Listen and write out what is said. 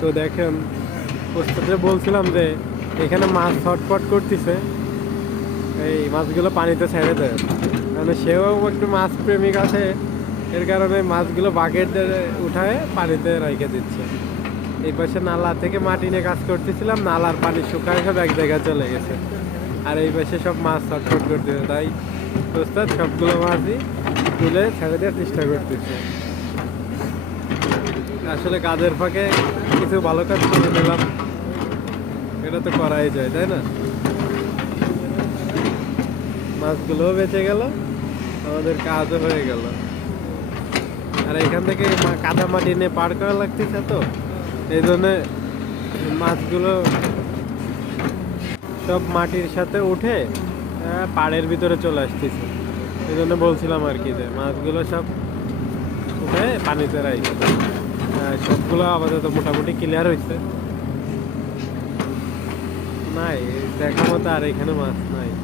তো দেখেন ওস্তাদে বলছিলাম যে এখানে মাছ ছটফট করতেছে, এই মাছগুলো পানিতে ছেড়ে দেয়। মানে সেও একটু মাছ প্রেমিক আছে, এর কারণে মাছগুলো বাকেট দিয়ে উঠায় পানিতে রেখে দিচ্ছে। এই পাশে নালা থেকে মাটি নিয়ে কাজ করতেছিলাম, নালার পানি শুকায় সব এক জায়গায় চলে গেছে, আর এই পাশে সব মাছ ছটফট করতেছে। তাই ওস্তাদ সবগুলো মাছই তুলে ছেড়ে দেওয়ার চেষ্টা করতেছে। আসলে কাজের ফাঁকে কিছু ভালো কাজ করে নিলাম, এটা তো করাই যায়, তাই না? মাছগুলোও বেঁচে গেল, আমাদের কাজও হয়ে গেল। আর এখান থেকে কাদা মাটি নিয়ে পার করা লাগতেছে, তো এই জন্য মাছগুলো সব মাটির সাথে উঠে পাড়ের ভিতরে চলে আসতেছে। এই জন্য বলছিলাম আর কি যে মাছগুলো সব উঠে পানিতে রাখবে। সবগুলো আপাতত মোটামুটি ক্লিয়ার হয়েছে। নাই দেখার মতো আর এখানে মাছ নাই।